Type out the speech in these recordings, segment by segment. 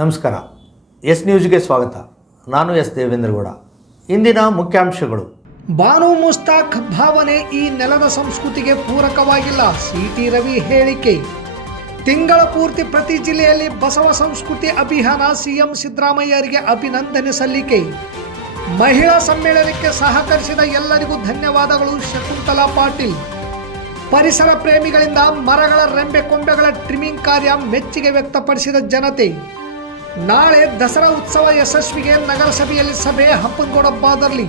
ನಮಸ್ಕಾರ. ಎಸ್ ನ್ಯೂಸ್ಗೆ ಸ್ವಾಗತ. ನಾನು ಎಸ್ ದೇವೇಂದ್ರಗೌಡ. ಇಂದಿನ ಮುಖ್ಯಾಂಶಗಳು. ಬಾನು ಮುಸ್ತಾಕ್ ಭಾವನೆ ಈ ನೆಲದ ಸಂಸ್ಕೃತಿಗೆ ಪೂರಕವಾಗಿಲ್ಲ, ಸಿಟಿ ರವಿ ಹೇಳಿಕೆ. ತಿಂಗಳ ಪೂರ್ತಿ ಪ್ರತಿ ಜಿಲ್ಲೆಯಲ್ಲಿ ಬಸವ ಸಂಸ್ಕೃತಿ ಅಭಿಯಾನ, ಸಿಎಂ ಸಿದ್ದರಾಮಯ್ಯರಿಗೆ ಅಭಿನಂದನೆ ಸಲ್ಲಿಕೆ. ಮಹಿಳಾ ಸಮ್ಮೇಳನಕ್ಕೆ ಸಹಕರಿಸಿದ ಎಲ್ಲರಿಗೂ ಧನ್ಯವಾದಗಳು, ಶಕುಂತಲಾ ಪಾಟೀಲ್. ಪರಿಸರ ಪ್ರೇಮಿಗಳಿಂದ ಮರಗಳ ರೆಂಬೆ ಕೊಂಬೆಗಳ ಟ್ರಿಮ್ಮಿಂಗ್ ಕಾರ್ಯ ಮೆಚ್ಚುಗೆ ವ್ಯಕ್ತಪಡಿಸಿದ ಜನತೆ. ನಾಳೆ ದಸರಾ ಉತ್ಸವ ಯಶಸ್ವಿಗೆ ನಗರಸಭೆಯಲ್ಲಿ ಸಭೆ, ಹಂಪನಗೌಡ ಬಾದರ್ಲಿ.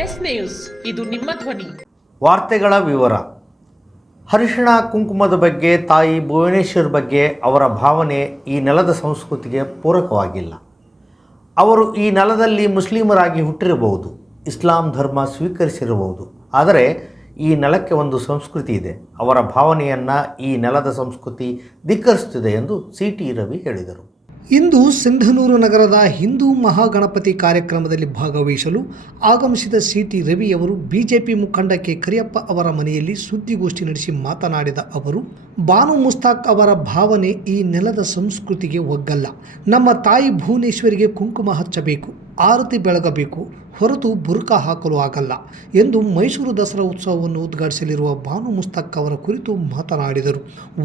ಎಸ್ ನ್ಯೂಸ್, ಇದು ನಿಮ್ಮ ಧ್ವನಿ. ವಾರ್ತೆಗಳ ವಿವರ. ಅರಿಶಿಣ ಕುಂಕುಮದ ಬಗ್ಗೆ, ತಾಯಿ ಭುವನೇಶ್ವರಿ ಬಗ್ಗೆ ಅವರ ಭಾವನೆ ಈ ನೆಲದ ಸಂಸ್ಕೃತಿಗೆ ಪೂರಕವಾಗಿಲ್ಲ. ಅವರು ಈ ನೆಲದಲ್ಲಿ ಮುಸ್ಲಿಮರಾಗಿ ಹುಟ್ಟಿರಬಹುದು, ಇಸ್ಲಾಂ ಧರ್ಮ ಸ್ವೀಕರಿಸಿರಬಹುದು, ಆದರೆ ಈ ನೆಲಕ್ಕೆ ಒಂದು ಸಂಸ್ಕೃತಿ ಇದೆ. ಅವರ ಭಾವನೆಯನ್ನು ಈ ನೆಲದ ಸಂಸ್ಕೃತಿ ಧಿಕ್ಕರಿಸುತ್ತಿದೆ ಎಂದು ಸಿಟಿ ರವಿ ಹೇಳಿದರು. ಇಂದು ಸಿಂಧನೂರು ನಗರದ ಹಿಂದೂ ಮಹಾಗಣಪತಿ ಕಾರ್ಯಕ್ರಮದಲ್ಲಿ ಭಾಗವಹಿಸಲು ಆಗಮಿಸಿದ ಸಿಟಿ ರವಿಯವರು ಬಿಜೆಪಿ ಮುಖಂಡ ಕೆ ಕರಿಯಪ್ಪ ಅವರ ಮನೆಯಲ್ಲಿ ಸುದ್ದಿಗೋಷ್ಠಿ ನಡೆಸಿ ಮಾತನಾಡಿದ ಅವರು, ಬಾನು ಮುಸ್ತಾಕ್ ಅವರ ಭಾವನೆ ಈ ನೆಲದ ಸಂಸ್ಕೃತಿಗೆ ಒಗ್ಗಲ್ಲ. ನಮ್ಮ ತಾಯಿ ಭುವನೇಶ್ವರಿಗೆ ಕುಂಕುಮ ಹಚ್ಚಬೇಕು, ಆರತಿ ಬೆಳಗಬೇಕು, ಹೊರತು ಬುರ್ಕಾ ಹಾಕಲು ಆಗಲ್ಲ ಎಂದು ಮೈಸೂರು ದಸರಾ ಉತ್ಸವವನ್ನು ಉದ್ಘಾಟಿಸಲಿರುವ ಬಾನು ಮುಸ್ತಾಕ್ ಅವರ ಕುರಿತು ಮಾತನಾಡಿದರು.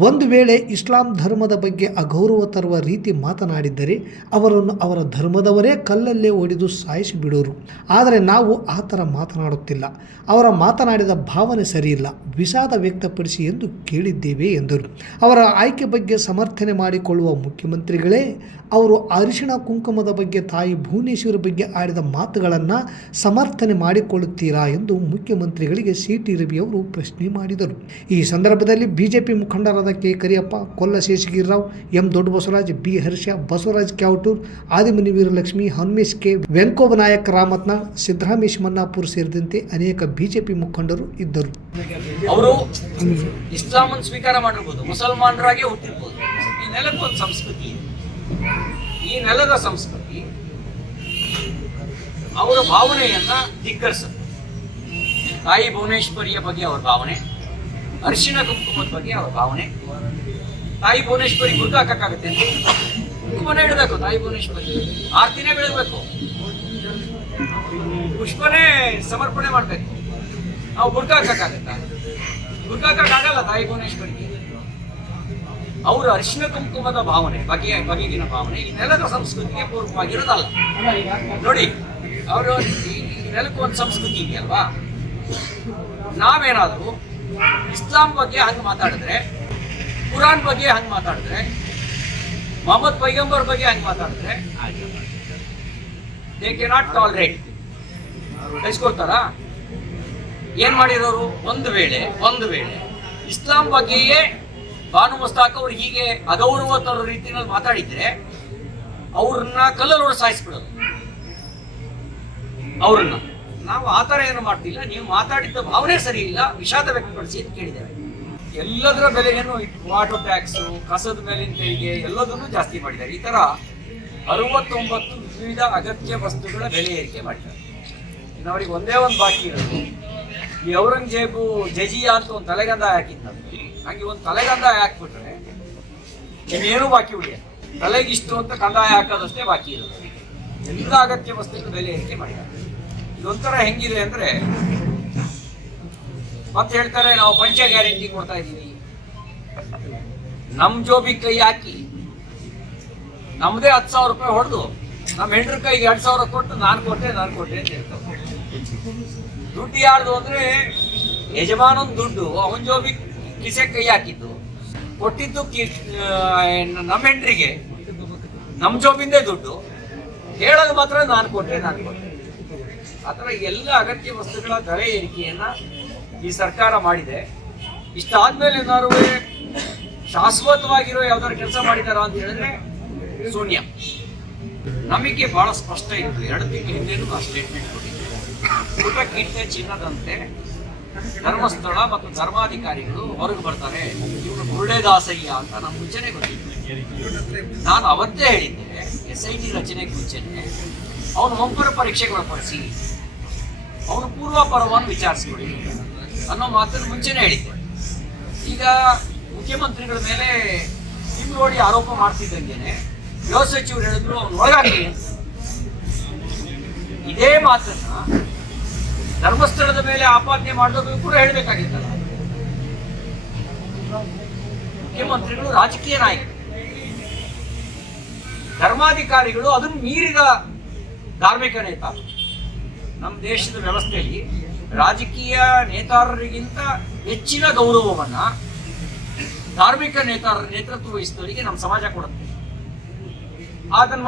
ಒಂದು ವೇಳೆ ಇಸ್ಲಾಂ ಧರ್ಮದ ಬಗ್ಗೆ ಅಗೌರವ ತರುವ ರೀತಿ ಮಾತನಾಡಿದ್ದರೆ ಅವರನ್ನು ಅವರ ಧರ್ಮದವರೇ ಕಲ್ಲಲ್ಲೇ ಹೊಡೆದು ಸಾಯಿಸಿ ಬಿಡೋರು. ಆದರೆ ನಾವು ಆ ಥರ ಮಾತನಾಡುತ್ತಿಲ್ಲ. ಅವರ ಮಾತನಾಡಿದ ಭಾವನೆ ಸರಿಯಿಲ್ಲ, ವಿಷಾದ ವ್ಯಕ್ತಪಡಿಸಿ ಎಂದು ಕೇಳಿದ್ದೇವೆ ಎಂದರು. ಅವರ ಆಯ್ಕೆ ಬಗ್ಗೆ ಸಮರ್ಥನೆ ಮಾಡಿಕೊಳ್ಳುವ ಮುಖ್ಯಮಂತ್ರಿಗಳೇ ಅವರು ಅರಿಶಿಣ ಕುಂಕುಮದ ಬಗ್ಗೆ, ತಾಯಿ ಭುವನೇಶ್ವರಿ ಬಗ್ಗೆ ಆಡಿದ ಮಾತುಗಳನ್ನು ಸಮರ್ಥನೆ ಮಾಡಿಕೊಳ್ಳುತ್ತೀರಾ ಎಂದು ಮುಖ್ಯಮಂತ್ರಿಗಳಿಗೆ ಸಿಟಿ ರವಿ ಅವರು ಪ್ರಶ್ನೆ ಮಾಡಿದರು. ಈ ಸಂದರ್ಭದಲ್ಲಿ ಬಿಜೆಪಿ ಮುಖಂಡರಾದ ಕೆ ಕರಿಯಪ್ಪ, ಕೊಲ್ಲ ಶೇಷಗಿರಿರಾವ್, ಎಂ ದೊಡ್ಡ ಬಸವರಾಜ್, ಬಿ ಹರ್ಷ, ಬಸವರಾಜ್ ಕ್ಯಾವಟೂರ್, ಆದಿಮನಿ ವೀರಲಕ್ಷ್ಮಿ, ಹನುಮೇಶ್ ಕೆ, ವೆಂಕೋಬ ನಾಯಕ್, ರಾಮತ್ನಾಳ್, ಸಿದ್ದರಾಮೇಶ್ ಮನ್ನಾಪುರ್ ಸೇರಿದಂತೆ ಅನೇಕ ಬಿಜೆಪಿ ಮುಖಂಡರು ಇದ್ದರು. ಅವರು ಇಸ್ಲಾಮನ್ನು ಸ್ವೀಕಾರ ಮಾಡಿರ್ಬೋದು, ಮುಸಲ್ಮಾನರಾಗೆ ಹುಟ್ಟಿರ್ಬೋದು. ಈ ನೆಲಕ್ಕೊಂದು ಸಂಸ್ಕೃತಿ, ಈ ನೆಲದ ಸಂಸ್ಕೃತಿ ಅವರ ಭಾವನೆಯನ್ನ ಧಿಕ್ಕರಿಸುತ್ತೆ. ತಾಯಿ ಭುವನೇಶ್ವರಿಯ ಬಗ್ಗೆ ಅವರ ಭಾವನೆ, ಅರಿಶಿಣ ಕುಂಕುಮದ ಬಗ್ಗೆ ಅವರ ಭಾವನೆ. ತಾಯಿ ಭುವನೇಶ್ವರಿ ಬುರ್ಕ ಹಾಕಕ್ಕಾಗತ್ತೆ ಅಂತ ಕುಂಕುಮನೇ ಇಡಬೇಕು, ತಾಯಿ ಭುವನೇಶ್ವರಿ ಆರತಿನೇ ಬೆಳಗಬೇಕು, ಪುಷ್ಪನೇ ಸಮರ್ಪಣೆ ಮಾಡಬೇಕು. ನಾವು ಬುರ್ಕ ಹಾಕಕ್ಕಾಗತ್ತ? ಬುರ್ಕ ಹಾಕಕ್ಕಾಗಲ್ಲ ತಾಯಿ ಭುವನೇಶ್ವರಿಗೆ. ಅವರ ಅರಿಶಿಣ ಕುಂಕುಮದ ಭಾವನೆ ಬಗೆಗಿನ ಭಾವನೆ ಈ ನೆಲದ ಸಂಸ್ಕೃತಿಗೆ ಪೂರ್ವವಾಗಿರೋದಲ್ಲ. ನೋಡಿ, ಅವರು ಈ ನೆಲಕ್ಕೆ ಒಂದು ಸಂಸ್ಕೃತಿ ಇದೆಯಲ್ವಾ. ನಾವೇನಾದರೂ ಇಸ್ಲಾಂ ಬಗ್ಗೆ ಹಂಗೆ ಮಾತಾಡಿದ್ರೆ, ಕುರಾನ್ ಬಗ್ಗೆ ಹಂಗೆ ಮಾತಾಡಿದ್ರೆ, ಮೊಹಮ್ಮದ್ ಪೈಗಂಬರ್ ಬಗ್ಗೆ ಹಂಗೆ ಮಾತಾಡಿದ್ರೆ ದೇ ಕೆನಾಟ್ ಟಾಲರೇಟ್. ಕಳಿಸ್ಕೊಡ್ತಾರ? ಏನ್ ಮಾಡಿರೋರು? ಒಂದು ವೇಳೆ ಇಸ್ಲಾಂ ಬಗ್ಗೆಯೇ ಬಾನು ಮುಸ್ತಾಕ್ ಅವರು ಹೀಗೆ ಅಗೌರವ ತರೋ ರೀತಿಯಲ್ಲಿ ಮಾತಾಡಿದ್ರೆ ಅವ್ರನ್ನ ಕಲ್ಲಲ್ಲಿ ಹೊಡೆದು ಸಾಯಿಸ್ಬಿಡೋದು. ಅವ್ರನ್ನ ನಾವು ಆ ಥರ ಏನು ಮಾಡ್ತಿಲ್ಲ. ನೀವು ಮಾತಾಡಿದ್ದ ಭಾವನೆ ಸರಿ ಇಲ್ಲ, ವಿಷಾದ ವ್ಯಕ್ತಪಡಿಸಿ ಅಂತ ಕೇಳಿದ್ದೇವೆ. ಎಲ್ಲದರ ಬೆಲೆಯನ್ನು ವಾಟರ್ ಟ್ಯಾಕ್ಸು, ಕಸದ ಮೇಲಿನ ತೆರಿಗೆ ಎಲ್ಲದನ್ನು ಜಾಸ್ತಿ ಮಾಡಿದ್ದಾರೆ. ಈ ಥರ 69 ವಿವಿಧ ಅಗತ್ಯ ವಸ್ತುಗಳ ಬೆಲೆ ಏರಿಕೆ ಮಾಡಿದ್ದಾರೆ. ಇನ್ನು ಅವ್ರಿಗೆ ಒಂದೇ ಒಂದು ಬಾಕಿ ಇರೋದು, ಈ ಔರಂಗಜೇಬು ಜಜಿಯಾ ಅಂತ ಒಂದು ತಲೆಗಂದ ಹಾಕಿದ್ದಂತೆ, ಹಾಗೆ ಒಂದು ತಲೆಗಂದಾಯ ಹಾಕ್ಬಿಟ್ರೆ ಇನ್ನೇನು ಬಾಕಿ ಉಳಿಯೋದು. ತಲೆಗಿಷ್ಟು ಅಂತ ಕಂದಾಯ ಹಾಕೋದಷ್ಟೇ ಬಾಕಿ ಇರೋದು. ಎಲ್ಲ ಅಗತ್ಯ ವಸ್ತುಗಳ ಬೆಲೆ ಏರಿಕೆ ಮಾಡಿದ್ದಾರೆ. ಇದೊಂಥರ ಹೆಂಗಿದೆ ಅಂದ್ರೆ, ಮತ್ತೆ ಹೇಳ್ತಾರೆ ನಾವು ಪಂಚ ಗ್ಯಾರಂಟಿ ಕೊಡ್ತಾ ಇದ್ದೀವಿ, ನಮ್ ಜೋಬಿಗೆ ಕೈ ಹಾಕಿ ನಮ್ದೇ 10,000 ರೂಪಾಯಿ ಹೊಡೆದು ನಮ್ಮ ಹೆಂಡ್ರ ಕೈಗೆ 2,000 ಕೊಟ್ಟು ನಾನು ಕೊಟ್ಟೆ ಅಂತ ಹೇಳ್ತಾರೆ. ದುಡ್ಡು ಯಾರ್ದು ಅಂದ್ರೆ ಯಜಮಾನನ ದುಡ್ಡು, ಅವನ ಜೋಬಿಗೆ ಕಿಸೆ ಕೈ ಹಾಕಿದ್ದು, ಕೊಟ್ಟಿದ್ದು ನಮ್ಮ ಹೆಂಡ್ರಿಗೆ ನಮ್ಮ ಜೋಬಿಂದೇ ದುಡ್ಡು, ಹೇಳೋದು ಮಾತ್ರ ನಾನು ಕೊಟ್ಟೆ. ಆ ಥರ ಎಲ್ಲ ಅಗತ್ಯ ವಸ್ತುಗಳ ದರ ಏರಿಕೆಯನ್ನ ಈ ಸರ್ಕಾರ ಮಾಡಿದೆ. ಇಷ್ಟಾದ್ಮೇಲೆ ಏನಾದ್ರು ಶಾಶ್ವತವಾಗಿರೋ ಯಾವ್ದಾದ್ರು ಕೆಲಸ ಮಾಡಿದಾರ ಅಂತ ಹೇಳಿದ್ರೆ ಶೂನ್ಯ. ನಮಗೆ ಬಹಳ ಸ್ಪಷ್ಟ ಇತ್ತು. 2 ತಿಂಗಳ ಹಿಂದೆನೂ ಆ ಸ್ಟೇಟ್ಮೆಂಟ್ ಕೊಟ್ಟಿದ್ದೆ. ಊಟಕ್ಕಿಂತ ಚಿನ್ನದಂತೆ ಧರ್ಮಸ್ಥಳ ಮತ್ತು ಧರ್ಮಾಧಿಕಾರಿಗಳು ಹೊರಗೆ ಬರ್ತಾರೆ, ಇವರು ಮುರುಳೇದಾಸಯ್ಯ ಅಂತ ನಮ್ಮ ಮುಂಚೆನೆ ಗೊತ್ತಿತ್ತು. ನಾನು ಅವತ್ತೇ ಹೇಳಿದ್ದೆ, SIT ರಚನೆಗೆ ಮುಂಚೆನೆ ಅವನು ಮುಂಬರುವ ಪರೀಕ್ಷೆಗಳು ಪಡಿಸಿ ಅವನು ಪೂರ್ವಾಪರವನ್ನು ವಿಚಾರಿಸಿಕೊಳ್ಳಿ ಅನ್ನೋ ಮಾತನ್ನು ಮುಂಚೆನೇ ಹೇಳಿದ್ದೆ. ಈಗ ಮುಖ್ಯಮಂತ್ರಿಗಳ ಮೇಲೆ ನೋಡಿ ಆರೋಪ ಮಾಡ್ತಿದ್ದಂಗೆನೆ ಗೃಹ ಸಚಿವರು ಹೇಳಿದ್ರು ಅವನು ಒಳಗಾಗಲಿ. ಇದೇ ಮಾತನ್ನ ಧರ್ಮಸ್ಥಳದ ಮೇಲೆ ಆಪಾದನೆ ಮಾಡೋದು ಕೂಡ ಹೇಳಬೇಕಾಗಿತ್ತಲ್ಲ. ಮುಖ್ಯಮಂತ್ರಿಗಳು ರಾಜಕೀಯ ನಾಯಕರು, ಧರ್ಮಾಧಿಕಾರಿಗಳು ಅದನ್ನು ಮೀರಿದ ಧಾರ್ಮಿಕ ನೇತಾರ. ನಮ್ಮ ದೇಶದ ವ್ಯವಸ್ಥೆಯಲ್ಲಿ ರಾಜಕೀಯ ನೇತಾರರಿಗಿಂತ ಹೆಚ್ಚಿನ ಗೌರವವನ್ನ ಧಾರ್ಮಿಕ ನೇತಾರರ ನೇತೃತ್ವ ವಹಿಸಿದವರಿಗೆ ನಮ್ಮ ಸಮಾಜ ಕೊಡುತ್ತೆ. ಅದನ್ನು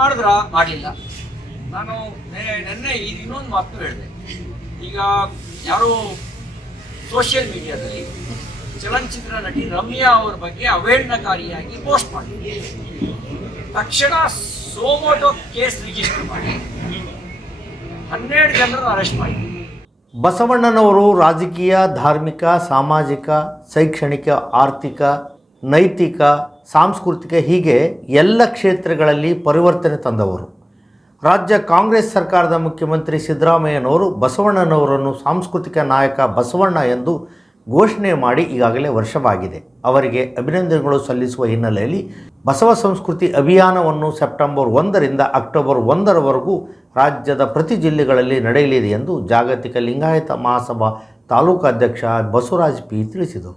ಮಾಡಲಿಲ್ಲ. ನಾನು ನೆನ್ನೆ ಇನ್ನೊಂದು ಮಾತು ಹೇಳಿದೆ. ಈಗ ಯಾರೋ ಸೋಷಿಯಲ್ ಮೀಡಿಯಾದಲ್ಲಿ ಚಲನಚಿತ್ರ ನಟಿ ರಮ್ಯಾ ಅವರ ಬಗ್ಗೆ ಅವೇಳನಕಾರಿಯಾಗಿ ಪೋಸ್ಟ್ ಮಾಡಿದ್ರು. ತಕ್ಷಣ ಸೋಮೋಟೋ ಕೇಸ್ ರಿಜಿಸ್ಟರ್ ಮಾಡಿ 12 ಜನರನ್ನು ಅರೆಸ್ಟ್ ಮಾಡಿದ್ರು. ಬಸವಣ್ಣನವರು ರಾಜಕೀಯ, ಧಾರ್ಮಿಕ, ಸಾಮಾಜಿಕ, ಶೈಕ್ಷಣಿಕ, ಆರ್ಥಿಕ, ನೈತಿಕ, ಸಾಂಸ್ಕೃತಿಕ ಹೀಗೆ ಎಲ್ಲ ಕ್ಷೇತ್ರಗಳಲ್ಲಿ ಪರಿವರ್ತನೆ ತಂದವರು. ರಾಜ್ಯ ಕಾಂಗ್ರೆಸ್ ಸರ್ಕಾರದ ಮುಖ್ಯಮಂತ್ರಿ ಸಿದ್ದರಾಮಯ್ಯನವರು ಬಸವಣ್ಣನವರನ್ನು ಸಾಂಸ್ಕೃತಿಕ ನಾಯಕ ಬಸವಣ್ಣ ಎಂದು ಘೋಷಣೆ ಮಾಡಿ ಈಗಾಗಲೇ ವರ್ಷವಾಗಿದೆ. ಅವರಿಗೆ ಅಭಿನಂದನೆಗಳು ಸಲ್ಲಿಸುವ ಹಿನ್ನೆಲೆಯಲ್ಲಿ ಬಸವ ಸಂಸ್ಕೃತಿ ಅಭಿಯಾನವನ್ನು ಸೆಪ್ಟೆಂಬರ್ 1ರಿಂದ ಅಕ್ಟೋಬರ್ 1ರವರೆಗೂ ರಾಜ್ಯದ ಪ್ರತಿ ಜಿಲ್ಲೆಗಳಲ್ಲಿ ನಡೆಯಲಿದೆ ಎಂದು ಜಾಗತಿಕ ಲಿಂಗಾಯತ ಮಹಾಸಭಾ ತಾಲೂಕು ಅಧ್ಯಕ್ಷ ಬಸವರಾಜ್ ಪಿ ತಿಳಿಸಿದರು.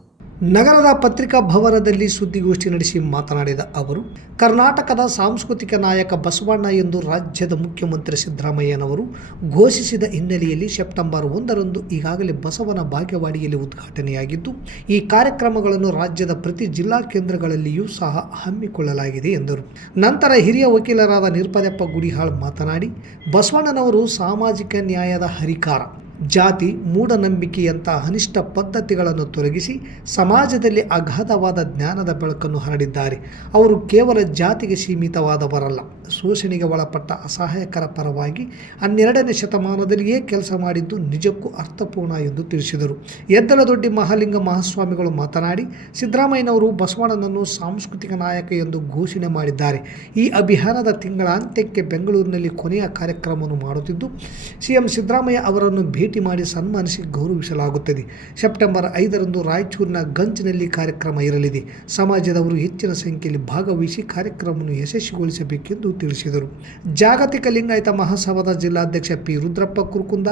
ನಗರದ ಪತ್ರಿಕಾ ಭವನದಲ್ಲಿ ಸುದ್ದಿಗೋಷ್ಠಿ ನಡೆಸಿ ಮಾತನಾಡಿದ ಅವರು, ಕರ್ನಾಟಕದ ಸಾಂಸ್ಕೃತಿಕ ನಾಯಕ ಬಸವಣ್ಣ ಎಂದು ರಾಜ್ಯದ ಮುಖ್ಯಮಂತ್ರಿ ಸಿದ್ದರಾಮಯ್ಯನವರು ಘೋಷಿಸಿದ ಹಿನ್ನೆಲೆಯಲ್ಲಿ ಸೆಪ್ಟೆಂಬರ್ 1ರಂದು ಈಗಾಗಲೇ ಬಸವನ ಬಾಗೇವಾಡಿಯಲ್ಲಿ ಉದ್ಘಾಟನೆಯಾಗಿದ್ದು, ಈ ಕಾರ್ಯಕ್ರಮಗಳನ್ನು ರಾಜ್ಯದ ಪ್ರತಿ ಜಿಲ್ಲಾ ಕೇಂದ್ರಗಳಲ್ಲಿಯೂ ಸಹ ಹಮ್ಮಿಕೊಳ್ಳಲಾಗಿದೆ ಎಂದರು. ನಂತರ ಹಿರಿಯ ವಕೀಲರಾದ ನಿರ್ಪದಪ್ಪ ಗುಡಿಹಾಳ್ ಮಾತನಾಡಿ, ಬಸವಣ್ಣನವರು ಸಾಮಾಜಿಕ ನ್ಯಾಯದ ಹರಿಕಾರ, ಜಾತಿ, ಮೂಢನಂಬಿಕೆಯಂಥ ಅನಿಷ್ಟ ಪದ್ಧತಿಗಳನ್ನು ತೊಲಗಿಸಿ ಸಮಾಜದಲ್ಲಿ ಅಗಾಧವಾದ ಜ್ಞಾನದ ಬೆಳಕನ್ನು ಹರಡಿದ್ದಾರೆ. ಅವರು ಕೇವಲ ಜಾತಿಗೆ ಸೀಮಿತವಾದವರಲ್ಲ, ಶೋಷಣೆಗೆ ಒಳಪಟ್ಟ ಅಸಹಾಯಕರ ಪರವಾಗಿ 12ನೇ ಶತಮಾನದಲ್ಲಿಯೇ ಕೆಲಸ ಮಾಡಿದ್ದು ನಿಜಕ್ಕೂ ಅರ್ಥಪೂರ್ಣ ಎಂದು ತಿಳಿಸಿದರು. ಎದ್ದಲದೊಡ್ಡಿ ಮಹಾಲಿಂಗ ಮಹಾಸ್ವಾಮಿಗಳು ಮಾತನಾಡಿ, ಸಿದ್ದರಾಮಯ್ಯನವರು ಬಸವಣ್ಣನನ್ನು ಸಾಂಸ್ಕೃತಿಕ ನಾಯಕ ಎಂದು ಘೋಷಣೆ ಮಾಡಿದ್ದಾರೆ. ಈ ಅಭಿಯಾನದ ತಿಂಗಳ ಅಂತ್ಯಕ್ಕೆ ಬೆಂಗಳೂರಿನಲ್ಲಿ ಕೊನೆಯ ಕಾರ್ಯಕ್ರಮವನ್ನು ಮಾಡುತ್ತಿದ್ದು, ಸಿಎಂ ಸಿದ್ದರಾಮಯ್ಯ ಅವರನ್ನು ಭೇಟಿ ಮಾಡಿ ಸನ್ಮಾನಿಸಿ ಗೌರವಿಸಲಾಗುತ್ತದೆ. ಸೆಪ್ಟೆಂಬರ್ 5ರಂದು ರಾಯಚೂರಿನ ಗಂಜಿನಲ್ಲಿ ಕಾರ್ಯಕ್ರಮ ಇರಲಿದೆ. ಸಮಾಜದವರು ಹೆಚ್ಚಿನ ಸಂಖ್ಯೆಯಲ್ಲಿ ಭಾಗವಹಿಸಿ ಕಾರ್ಯಕ್ರಮವನ್ನು ಯಶಸ್ವಿಗೊಳಿಸಬೇಕೆಂದು ತಿಳಿಸಿದರು. ಜಾಗತಿಕ ಲಿಂಗಾಯತ ಮಹಾಸಭಾದ ಜಿಲ್ಲಾಧ್ಯಕ್ಷ ಪಿ ರುದ್ರಪ್ಪ ಕುರ್ಕುಂದ,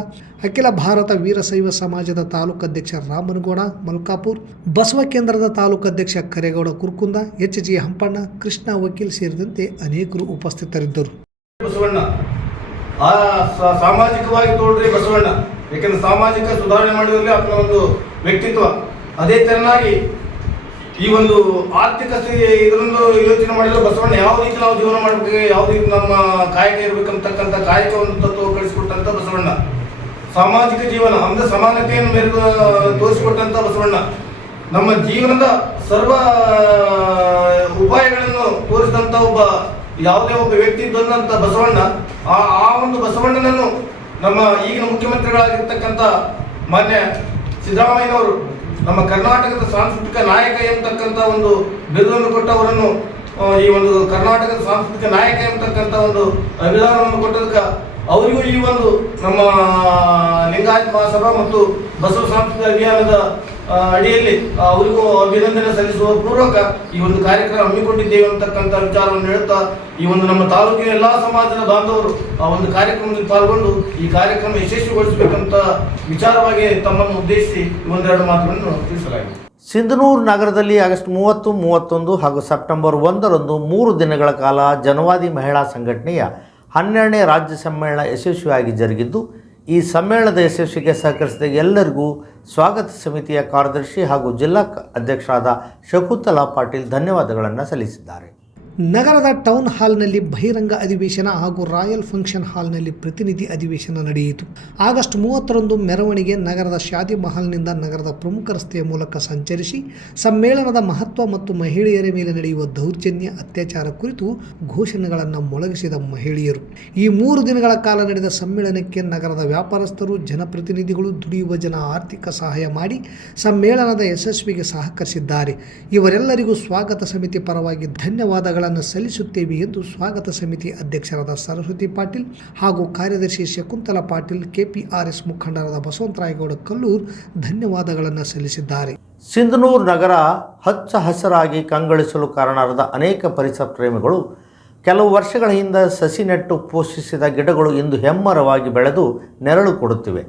ಅಖಿಲ ಭಾರತ ವೀರಶೈವ ಸಮಾಜದ ತಾಲೂಕು ಅಧ್ಯಕ್ಷ ರಾಮನಗೌಡ ಮಲ್ಕಾಪುರ್, ಬಸವ ಕೇಂದ್ರದ ತಾಲೂಕು ಅಧ್ಯಕ್ಷ ಕರೇಗೌಡ ಕುರ್ಕುಂದ, ಎಚ್.ಜಿ. ಹಂಪಣ್ಣ, ಕೃಷ್ಣ ವಕೀಲ್ ಸೇರಿದಂತೆ ಅನೇಕರು ಉಪಸ್ಥಿತರಿದ್ದರು. ಬಸವಣ್ಣ ಸಾಮಾಜಿಕವಾಗಿ ತೋಡ್ರಿ ಬಸವಣ್ಣ, ಯಾಕಂದ್ರೆ ಸಾಮಾಜಿಕ ಸುಧಾರಣೆ ಮಾಡುವಲ್ಲಿ ಆತನ ಒಂದು ವ್ಯಕ್ತಿತ್ವ. ಅದೇ ತೆರನಾಗಿ ಈ ಒಂದು ಆರ್ಥಿಕ ಇದರೊಂದು ಯೋಚನೆ ಮಾಡಿದ್ರೆ ಬಸವಣ್ಣ ಯಾವ ರೀತಿ ನಾವು ಜೀವನ ಮಾಡಬೇಕು, ಯಾವ ರೀತಿ ನಮ್ಮ ಕಾಯಕ ಇರಬೇಕಂತಕ್ಕಂಥ ಕಾಯಕ ಒಂದು ತತ್ವ ಕಳಿಸಿಕೊಟ್ಟಂತ ಬಸವಣ್ಣ. ಸಾಮಾಜಿಕ ಜೀವನ ಅಂದ್ರೆ ಸಮಾನತೆಯನ್ನು ಮೆರೆದು ತೋರಿಸಿಕೊಟ್ಟಂತ ಬಸವಣ್ಣ. ನಮ್ಮ ಜೀವನದ ಸರ್ವ ಉಪಾಯಗಳನ್ನು ತೋರಿಸಿದಂತ ಯಾವುದೇ ಒಬ್ಬ ವ್ಯಕ್ತಿ ಬಂದಂತ ಬಸವಣ್ಣ. ಆ ಒಂದು ಬಸವಣ್ಣನನ್ನು ನಮ್ಮ ಈಗಿನ ಮುಖ್ಯಮಂತ್ರಿಗಳಾಗಿರ್ತಕ್ಕಂಥ ಮಾನ್ಯ ಸಿದ್ದರಾಮಯ್ಯನವರು ನಮ್ಮ ಕರ್ನಾಟಕದ ಸಾಂಸ್ಕೃತಿಕ ನಾಯಕ ಎಂಬತಕ್ಕಂಥ ಒಂದು ಬಿರುದನ್ನು ಕೊಟ್ಟವರನ್ನು, ಈ ಒಂದು ಕರ್ನಾಟಕದ ಸಾಂಸ್ಕೃತಿಕ ನಾಯಕ ಎಂಬತಕ್ಕಂಥ ಒಂದು ಅಭಿದಾನವನ್ನು ಕೊಟ್ಟದಕ್ಕೆ ಅವರಿಗೂ ಈ ಒಂದು ನಮ್ಮ ಲಿಂಗಾಯತ ಮಹಾಸಭಾ ಮತ್ತು ಬಸವ ಸಾಂಸ್ಕೃತಿಕ ಅಭಿಯಾನದ ಅಡಿಯಲ್ಲಿ ಅವರಿಗೂ ಅಭಿನಂದನೆ ಸಲ್ಲಿಸುವ ಪೂರ್ವಕ ಈ ಒಂದು ಕಾರ್ಯಕ್ರಮ ಹಮ್ಮಿಕೊಂಡಿದ್ದೇವೆ ಅಂತಕ್ಕಂಥ ವಿಚಾರವನ್ನು ಹೇಳುತ್ತಾ, ಈ ಒಂದು ನಮ್ಮ ತಾಲೂಕಿನ ಎಲ್ಲ ಸಮಾಜದ ಬಾಂಧವರು ಆ ಒಂದು ಕಾರ್ಯಕ್ರಮದಲ್ಲಿ ಪಾಲ್ಗೊಂಡು ಈ ಕಾರ್ಯಕ್ರಮ ಯಶಸ್ವಿಗೊಳಿಸಬೇಕಂತ ವಿಚಾರವಾಗಿ ತಮ್ಮನ್ನು ಉದ್ದೇಶಿಸಿ ಒಂದೆರಡು ಮಾತುಗಳನ್ನು ತಿಳಿಸಲಾಗಿದೆ. ಸಿಂಧನೂರು ನಗರದಲ್ಲಿ ಆಗಸ್ಟ್ 30, 31 ಹಾಗೂ ಸೆಪ್ಟೆಂಬರ್ 1ರಂದು 3 ದಿನಗಳ ಕಾಲ ಜನವಾದಿ ಮಹಿಳಾ ಸಂಘಟನೆಯ 12ನೇ ರಾಜ್ಯ ಸಮ್ಮೇಳನ ಯಶಸ್ವಿಯಾಗಿ ಜರುಗಿದ್ದು, ಈ ಸಮ್ಮೇಳನದ ಯಶಸ್ವಿಗೆ ಸಹಕರಿಸಿದ ಎಲ್ಲರಿಗೂ ಸ್ವಾಗತ ಸಮಿತಿಯ ಕಾರ್ಯದರ್ಶಿ ಹಾಗೂ ಜಿಲ್ಲಾ ಅಧ್ಯಕ್ಷರಾದ ಶಕುಂತಲಾ ಪಾಟೀಲ್ ಧನ್ಯವಾದಗಳನ್ನು ಸಲ್ಲಿಸಿದ್ದಾರೆ. ನಗರದ ಟೌನ್ ಹಾಲ್ನಲ್ಲಿ ಬಹಿರಂಗ ಅಧಿವೇಶನ ಹಾಗೂ ರಾಯಲ್ ಫಂಕ್ಷನ್ ಹಾಲ್ನಲ್ಲಿ ಪ್ರತಿನಿಧಿ ಅಧಿವೇಶನ ನಡೆಯಿತು. ಆಗಸ್ಟ್ 30ರಂದು ಮೆರವಣಿಗೆ ನಗರದ ಶಾದಿ ಮಹಲ್ನಿಂದ ನಗರದ ಪ್ರಮುಖ ರಸ್ತೆಯ ಮೂಲಕ ಸಂಚರಿಸಿ ಸಮ್ಮೇಳನದ ಮಹತ್ವ ಮತ್ತು ಮಹಿಳೆಯರ ಮೇಲೆ ನಡೆಯುವ ದೌರ್ಜನ್ಯ, ಅತ್ಯಾಚಾರ ಕುರಿತು ಘೋಷಣೆಗಳನ್ನು ಮೊಳಗಿಸಿದ ಮಹಿಳೆಯರು. ಈ 3 ದಿನಗಳ ಕಾಲ ನಡೆದ ಸಮ್ಮೇಳನಕ್ಕೆ ನಗರದ ವ್ಯಾಪಾರಸ್ಥರು, ಜನಪ್ರತಿನಿಧಿಗಳು, ದುಡಿಯುವ ಜನ ಆರ್ಥಿಕ ಸಹಾಯ ಮಾಡಿ ಸಮ್ಮೇಳನದ ಯಶಸ್ವಿಗೆ ಸಹಕರಿಸಿದ್ದಾರೆ. ಇವರೆಲ್ಲರಿಗೂ ಸ್ವಾಗತ ಸಮಿತಿ ಪರವಾಗಿ ಧನ್ಯವಾದಗಳನ್ನು ಧನ್ಯವಾದಗಳನ್ನು ಸಲ್ಲಿಸುತ್ತೇವೆ ಎಂದು ಸ್ವಾಗತ ಸಮಿತಿ ಅಧ್ಯಕ್ಷರಾದ ಸರಸ್ವತಿ ಪಾಟೀಲ್ ಹಾಗೂ ಕಾರ್ಯದರ್ಶಿ ಶಕುಂತಲಾ ಪಾಟೀಲ್, ಕೆಪಿಆರ್ಎಸ್ ಮುಖಂಡರಾದ ಬಸವಂತರಾಯಗೌಡ ಕಲ್ಲೂರ್ ಧನ್ಯವಾದಗಳನ್ನು ಸಲ್ಲಿಸಿದ್ದಾರೆ. ಸಿಂಧನೂರು ನಗರ ಹಚ್ಚ ಹಸಿರಾಗಿ ಕಂಗೊಳಿಸಲು ಕಾರಣರಾದ ಅನೇಕ ಪರಿಸರ ಪ್ರೇಮಿಗಳು ಕೆಲವು ವರ್ಷಗಳ ಹಿಂದೆ ಸಸಿ ನೆಟ್ಟು ಪೋಷಿಸಿದ ಗಿಡಗಳು ಇಂದು ಹೆಮ್ಮರವಾಗಿ ಬೆಳೆದು ನೆರಳು ಕೊಡುತ್ತಿವೆ.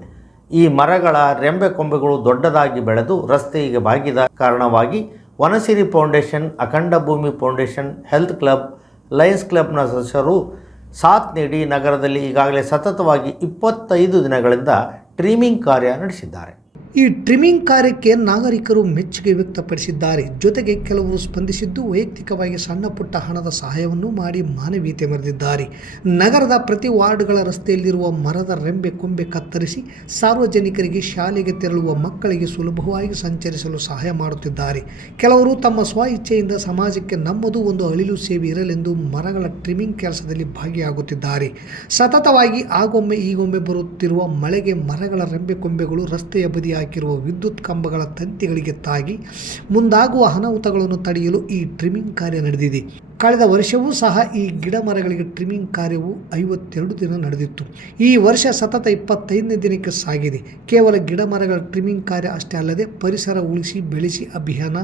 ಈ ಮರಗಳ ರೆಂಬೆ ಕೊಂಬೆಗಳು ದೊಡ್ಡದಾಗಿ ಬೆಳೆದು ರಸ್ತೆಗೆ ಬಾಗಿದ ಕಾರಣವಾಗಿ ವನಸಿರಿ ಫೌಂಡೇಶನ್, ಅಖಂಡ ಭೂಮಿ ಫೌಂಡೇಶನ್, ಹೆಲ್ತ್ ಕ್ಲಬ್, ಲಯನ್ಸ್ ಕ್ಲಬ್ನ ಸದಸ್ಯರು ಸಾಥ್ ನೀಡಿ ನಗರದಲ್ಲಿ ಈಗಾಗಲೇ ಸತತವಾಗಿ 25 ದಿನಗಳಿಂದ ಟ್ರಿಮ್ಮಿಂಗ್ ಕಾರ್ಯ ನಡೆಸಿದ್ದಾರೆ. ಈ ಟ್ರಿಮ್ಮಿಂಗ್ ಕಾರ್ಯಕ್ಕೆ ನಾಗರಿಕರು ಮೆಚ್ಚುಗೆ ವ್ಯಕ್ತಪಡಿಸಿದ್ದಾರೆ. ಜೊತೆಗೆ ಕೆಲವರು ಸ್ಪಂದಿಸಿದ್ದು ವೈಯಕ್ತಿಕವಾಗಿ ಸಣ್ಣ ಪುಟ್ಟ ಹಣದ ಸಹಾಯವನ್ನು ಮಾಡಿ ಮಾನವೀಯತೆ ಮೆರೆದಿದ್ದಾರೆ. ನಗರದ ಪ್ರತಿ ವಾರ್ಡ್ಗಳ ರಸ್ತೆಯಲ್ಲಿರುವ ಮರದ ರೆಂಬೆ ಕೊಂಬೆ ಕತ್ತರಿಸಿ ಸಾರ್ವಜನಿಕರಿಗೆ, ಶಾಲೆಗೆ ತೆರಳುವ ಮಕ್ಕಳಿಗೆ ಸುಲಭವಾಗಿ ಸಂಚರಿಸಲು ಸಹಾಯ ಮಾಡುತ್ತಿದ್ದಾರೆ. ಕೆಲವರು ತಮ್ಮ ಸ್ವ ಇಚ್ಛೆಯಿಂದ ಸಮಾಜಕ್ಕೆ ನಮ್ಮದು ಒಂದು ಅಳಿಲು ಸೇವೆ ಇರಲೆಂದು ಮರಗಳ ಟ್ರಿಮ್ಮಿಂಗ್ ಕೆಲಸದಲ್ಲಿ ಭಾಗಿಯಾಗುತ್ತಿದ್ದಾರೆ. ಸತತವಾಗಿ ಆಗೊಮ್ಮೆ ಈಗೊಮ್ಮೆ ಬರುತ್ತಿರುವ ಮಳೆಗೆ ಮರಗಳ ರೆಂಬೆ ಕೊಂಬೆಗಳು ರಸ್ತೆಯ ಬದಿ ಹಾಕಿರುವ ವಿದ್ಯುತ್ ಕಂಬಗಳ ತಂತಿಗಳಿಗೆ ತಾಗಿ ಮುಂದಾಗುವ ಅನಾಹುತಗಳನ್ನು ತಡೆಯಲು ಈ ಟ್ರಿಮ್ಮಿಂಗ್ ಕಾರ್ಯ ನಡೆದಿದೆ. ಕಳೆದ ವರ್ಷವೂ ಸಹ ಈ ಗಿಡ ಮರಗಳಿಗೆ ಟ್ರಿಮ್ಮಿಂಗ್ ಕಾರ್ಯವು 52 ದಿನ ನಡೆದಿತ್ತು. ಈ ವರ್ಷ ಸತತ 25ನೇ ದಿನಕ್ಕೆ ಸಾಗಿದೆ. ಕೇವಲ ಗಿಡ ಮರಗಳ ಟ್ರಿಮ್ಮಿಂಗ್ ಕಾರ್ಯ ಅಷ್ಟೇ ಅಲ್ಲದೆ ಪರಿಸರ ಉಳಿಸಿ ಬೆಳೆಸಿ ಅಭಿಯಾನ,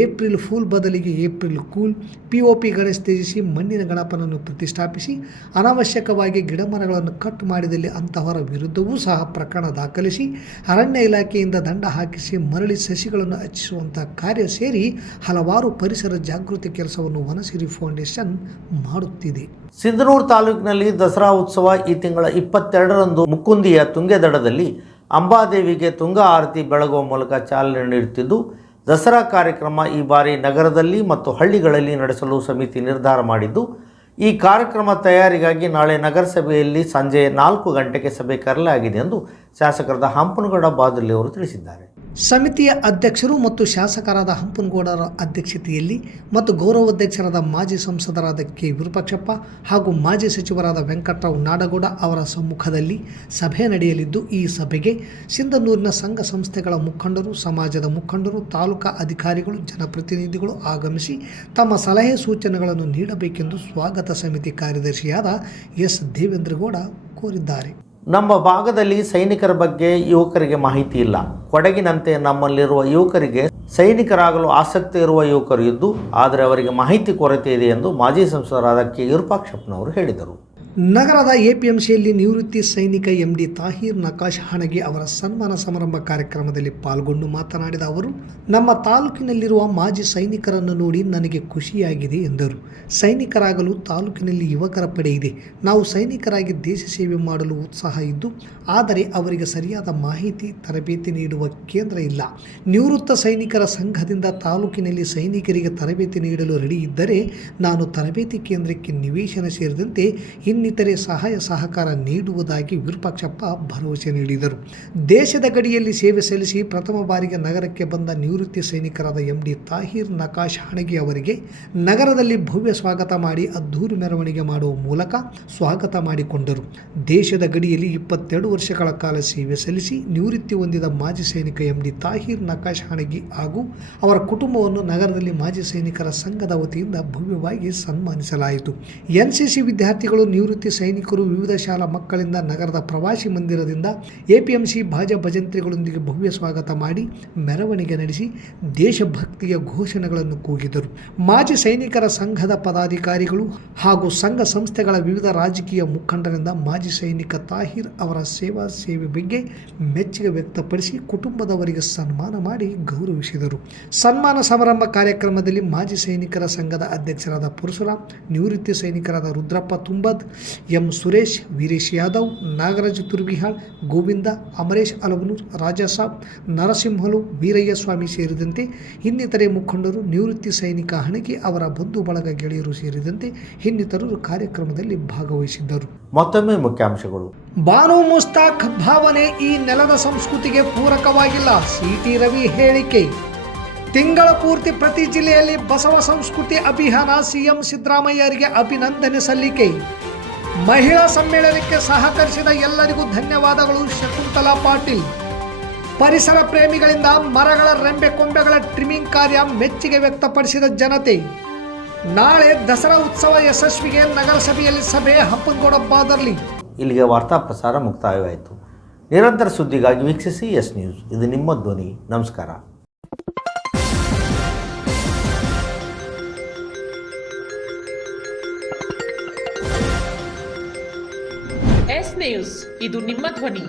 ಏಪ್ರಿಲ್ ಫೂಲ್ ಬದಲಿಗೆ ಏಪ್ರಿಲ್ ಕೂಲ್, POP ಗಣೇಶ ತ್ಯಜಿಸಿ ಮಣ್ಣಿನ ಗಣಪನನ್ನು ಪ್ರತಿಷ್ಠಾಪಿಸಿ ಅನಾವಶ್ಯಕವಾಗಿ ಗಿಡ ಮರಗಳನ್ನು ಕಟ್ ಮಾಡಿದಲ್ಲಿ ಅಂತಹವರ ವಿರುದ್ಧವೂ ಸಹ ಪ್ರಕರಣ ದಾಖಲಿಸಿ ಅರಣ್ಯ ಇಲಾಖೆಯಿಂದ ದಂಡ ಹಾಕಿಸಿ ಮರಳಿ ಸಸಿಗಳನ್ನು ಹಚ್ಚಿಸುವಂಥ ಕಾರ್ಯ ಸೇರಿ ಹಲವಾರು ಪರಿಸರ ಜಾಗೃತಿ ಕೆಲಸವನ್ನು ವನಸಿರಿ ಫೌಂಡೇಶನ್ ಮಾಡುತ್ತಿದೆ. ಸಿಂಧನೂರು ತಾಲೂಕಿನಲ್ಲಿ ದಸರಾ ಉತ್ಸವ ಈ ತಿಂಗಳ 22ರಂದು ಮುಕುಂದಿಯ ತುಂಗೆದಡದಲ್ಲಿ ಅಂಬಾದೇವಿಗೆ ತುಂಗ ಆರತಿ ಬೆಳಗುವ ಮೂಲಕ ಚಾಲನೆ ನೀಡುತ್ತಿದ್ದು, ದಸರಾ ಕಾರ್ಯಕ್ರಮ ಈ ಬಾರಿ ನಗರದಲ್ಲಿ ಮತ್ತು ಹಳ್ಳಿಗಳಲ್ಲಿ ನಡೆಸಲು ಸಮಿತಿ ನಿರ್ಧಾರ ಮಾಡಿದ್ದು, ಈ ಕಾರ್ಯಕ್ರಮ ತಯಾರಿಗಾಗಿ ನಾಳೆ ನಗರಸಭೆಯಲ್ಲಿ ಸಂಜೆ 4 ಗಂಟೆಗೆ ಸಭೆ ಕರೆಯಲಾಗಿದೆ ಎಂದು ಶಾಸಕರಾದ ಹಂಪನಗೌಡ ಬಾದುಲಿ ಅವರು ತಿಳಿಸಿದ್ದಾರೆ. ಸಮಿತಿಯ ಅಧ್ಯಕ್ಷರು ಮತ್ತು ಶಾಸಕರಾದ ಹಂಪನಗೌಡರ ಅಧ್ಯಕ್ಷತೆಯಲ್ಲಿ ಮತ್ತು ಗೌರವಾಧ್ಯಕ್ಷರಾದ ಮಾಜಿ ಸಂಸದರಾದ ಕೆ ವಿರೂಪಾಕ್ಷಪ್ಪ ಹಾಗೂ ಮಾಜಿ ಸಚಿವರಾದ ವೆಂಕಟರಾವ್ ನಾಡಗೌಡ ಅವರ ಸಮ್ಮುಖದಲ್ಲಿ ಸಭೆ ನಡೆಯಲಿದ್ದು, ಈ ಸಭೆಗೆ ಸಿಂಧನೂರಿನ ಸಂಘ ಸಂಸ್ಥೆಗಳ ಮುಖಂಡರು, ಸಮಾಜದ ಮುಖಂಡರು, ತಾಲೂಕಾ ಅಧಿಕಾರಿಗಳು, ಜನಪ್ರತಿನಿಧಿಗಳು ಆಗಮಿಸಿ ತಮ್ಮ ಸಲಹೆ ಸೂಚನೆಗಳನ್ನು ನೀಡಬೇಕೆಂದು ಸ್ವಾಗತ ಸಮಿತಿ ಕಾರ್ಯದರ್ಶಿಯಾದ ಎಸ್ ದೇವೇಂದ್ರಗೌಡ ಕೋರಿದ್ದಾರೆ. ನಮ್ಮ ಭಾಗದಲ್ಲಿ ಸೈನಿಕರ ಬಗ್ಗೆ ಯುವಕರಿಗೆ ಮಾಹಿತಿ ಇಲ್ಲ. ಕೊಡಗಿನಂತೆ ನಮ್ಮಲ್ಲಿರುವ ಯುವಕರಿಗೆ ಸೈನಿಕರಾಗಲು ಆಸಕ್ತಿ ಇರುವ ಯುವಕರು ಇದ್ದು, ಆದರೆ ಅವರಿಗೆ ಮಾಹಿತಿ ಕೊರತೆ ಇದೆ ಎಂದು ಮಾಜಿ ಸಂಸದರಾದ ಕೆ ವಿರೂಪಾಕ್ಷಪ್ಪನವರು ಹೇಳಿದರು. ನಗರದ APMCಯಲ್ಲಿ ನಿವೃತ್ತಿ ಸೈನಿಕ MD ತಾಹೀರ್ ನಕಾಶ್ ಹಣಗಿ ಅವರ ಸನ್ಮಾನ ಸಮಾರಂಭ ಕಾರ್ಯಕ್ರಮದಲ್ಲಿ ಪಾಲ್ಗೊಂಡು ಮಾತನಾಡಿದ ಅವರು, ನಮ್ಮ ತಾಲೂಕಿನಲ್ಲಿರುವ ಮಾಜಿ ಸೈನಿಕರನ್ನು ನೋಡಿ ನನಗೆ ಖುಷಿಯಾಗಿದೆ ಎಂದರು. ಸೈನಿಕರಾಗಲು ತಾಲೂಕಿನಲ್ಲಿ ಯುವಕರ ಪಡೆ ಇದೆ. ನಾವು ಸೈನಿಕರಾಗಿ ದೇಶ ಸೇವೆ ಮಾಡಲು ಉತ್ಸಾಹ ಇದ್ದು, ಆದರೆ ಅವರಿಗೆ ಸರಿಯಾದ ಮಾಹಿತಿ, ತರಬೇತಿ ನೀಡುವ ಕೇಂದ್ರ ಇಲ್ಲ. ನಿವೃತ್ತ ಸೈನಿಕರ ಸಂಘದಿಂದ ತಾಲೂಕಿನಲ್ಲಿ ಸೈನಿಕರಿಗೆ ತರಬೇತಿ ನೀಡಲು ರೆಡಿ ಇದ್ದರೆ ನಾನು ತರಬೇತಿ ಕೇಂದ್ರಕ್ಕೆ ನಿವೇಶನ ಸೇರಿದಂತೆ ಇನ್ನಿತರೆ ಸಹಾಯ ಸಹಕಾರ ನೀಡುವುದಾಗಿ ವಿರೂಪಾಕ್ಷಪ್ಪ ಭರವಸೆ ನೀಡಿದರು. ದೇಶದ ಗಡಿಯಲ್ಲಿ ಸೇವೆ ಸಲ್ಲಿಸಿ ಪ್ರಥಮ ಬಾರಿಗೆ ನಗರಕ್ಕೆ ಬಂದ ನಿವೃತ್ತಿ ಸೈನಿಕರಾದ MD ತಾಹೀರ್ ನಕಾಶ್ ಹಣಗಿ ಅವರಿಗೆ ನಗರದಲ್ಲಿ ಭವ್ಯ ಸ್ವಾಗತ ಮಾಡಿ ಅದ್ಧೂರಿ ಮೆರವಣಿಗೆ ಮಾಡುವ ಮೂಲಕ ಸ್ವಾಗತ ಮಾಡಿಕೊಂಡರು. ದೇಶದ ಗಡಿಯಲ್ಲಿ 22 ವರ್ಷಗಳ ಕಾಲ ಸೇವೆ ಸಲ್ಲಿಸಿ ನಿವೃತ್ತಿ ಹೊಂದಿದ ಮಾಜಿ ಸೈನಿಕ MD ತಾಹೀರ್ ನಕಾಶ್ ಹಣಗಿ ಹಾಗೂ ಅವರ ಕುಟುಂಬವನ್ನು ನಗರದಲ್ಲಿ ಮಾಜಿ ಸೈನಿಕರ ಸಂಘದ ವತಿಯಿಂದ ಭವ್ಯವಾಗಿ ಸನ್ಮಾನಿಸಲಾಯಿತು. NCC ವಿದ್ಯಾರ್ಥಿಗಳು, ನಿವೃತ್ತಿ ಸೈನಿಕರು, ವಿವಿಧ ಶಾಲಾ ಮಕ್ಕಳಿಂದ ನಗರದ ಪ್ರವಾಸಿ ಮಂದಿರದಿಂದ APMC ಬಾಜಾ ಭಜಂತ್ರಿಗಳೊಂದಿಗೆ ಭವ್ಯ ಸ್ವಾಗತ ಮಾಡಿ ಮೆರವಣಿಗೆ ನಡೆಸಿ ದೇಶಭಕ್ತಿಯ ಘೋಷಣೆಗಳನ್ನು ಕೂಗಿದರು. ಮಾಜಿ ಸೈನಿಕರ ಸಂಘದ ಪದಾಧಿಕಾರಿಗಳು ಹಾಗೂ ಸಂಘ ಸಂಸ್ಥೆಗಳ ವಿವಿಧ ರಾಜಕೀಯ ಮುಖಂಡರಿಂದ ಮಾಜಿ ಸೈನಿಕ ತಾಹೀರ್ ಅವರ ಸೇವೆ ಬಗ್ಗೆ ಮೆಚ್ಚುಗೆ ವ್ಯಕ್ತಪಡಿಸಿ ಕುಟುಂಬದವರಿಗೆ ಸನ್ಮಾನ ಮಾಡಿ ಗೌರವಿಸಿದರು. ಸನ್ಮಾನ ಸಮಾರಂಭ ಕಾರ್ಯಕ್ರಮದಲ್ಲಿ ಮಾಜಿ ಸೈನಿಕರ ಸಂಘದ ಅಧ್ಯಕ್ಷರಾದ ಪರಶುರಾಮ್, ನಿವೃತ್ತಿ ಸೈನಿಕರಾದ ರುದ್ರಪ್ಪ ತುಂಬದ್, ಎಂ ಸುರೇಶ್, ವೀರೇಶ್ ಯಾದವ್, ನಾಗರಾಜ್ ತುರ್ಬಿಹಾಳ್, ಗೋವಿಂದ, ಅಮರೇಶ್ ಅಲವನೂರ್, ರಾಜಾಸಾಬ್, ನರಸಿಂಹಲು, ವೀರಯ್ಯ ಸ್ವಾಮಿ ಸೇರಿದಂತೆ ಇನ್ನಿತರೆ ಮುಖಂಡರು, ನಿವೃತ್ತಿ ಸೈನಿಕ ಹಣಗಿ ಅವರ ಬಂಧು ಬಳಗ ಗೆಳೆಯರು ಸೇರಿದಂತೆ ಇನ್ನಿತರರು ಕಾರ್ಯಕ್ರಮದಲ್ಲಿ ಭಾಗವಹಿಸಿದ್ದರು. ಮತ್ತೊಮ್ಮೆ ಮುಖ್ಯಾಂಶಗಳು. ಬಾನು ಮುಸ್ತಾಕ್ ಭಾವನೆ ಈ ನೆಲದ ಸಂಸ್ಕೃತಿಗೆ ಪೂರಕವಾಗಿಲ್ಲ, CT ರವಿ ಹೇಳಿಕೆ. ತಿಂಗಳ ಪೂರ್ತಿ ಪ್ರತಿ ಜಿಲ್ಲೆಯಲ್ಲಿ ಬಸವ ಸಂಸ್ಕೃತಿ ಅಭಿಯಾನ, CM ಸಿದ್ದರಾಮಯ್ಯರಿಗೆ ಅಭಿನಂದನೆ ಸಲ್ಲಿಕೆ. ಮಹಿಳಾ ಸಮ್ಮೇಳನಕ್ಕೆ ಸಹಕರಿಸಿದ ಎಲ್ಲರಿಗೂ ಧನ್ಯವಾದಗಳು, ಶಕುಂತಲಾ ಪಾಟೀಲ್. ಪರಿಸರ ಪ್ರೇಮಿಗಳಿಂದ ಮರಗಳ ರೆಂಬೆ ಕೊಂಬೆಗಳ ಟ್ರಿಮ್ಮಿಂಗ್ ಕಾರ್ಯ ಮೆಚ್ಚುಗೆ ವ್ಯಕ್ತಪಡಿಸಿದ ಜನತೆ. ನಾಳೆ ದಸರಾ ಉತ್ಸವ ಯಶಸ್ವಿಗೆ ನಗರಸಭೆಯಲ್ಲಿ ಸಭೆ, ಹಪ್ಪನಗೌಡ ಬಾದರ್ಲಿ. ಇಲ್ಲಿಗೆ ವಾರ್ತಾ ಪ್ರಸಾರ ಮುಕ್ತಾಯವಾಯಿತು. ನಿರಂತರ ಸುದ್ದಿಗಾಗಿ ವೀಕ್ಷಿಸಿ ಎಸ್ ನ್ಯೂಸ್. ಇದು ನಿಮ್ಮ ಧ್ವನಿ. ನಮಸ್ಕಾರ. ಎಸ್ ನ್ಯೂಸ್, ಇದು ನಿಮ್ಮ ಧ್ವನಿ.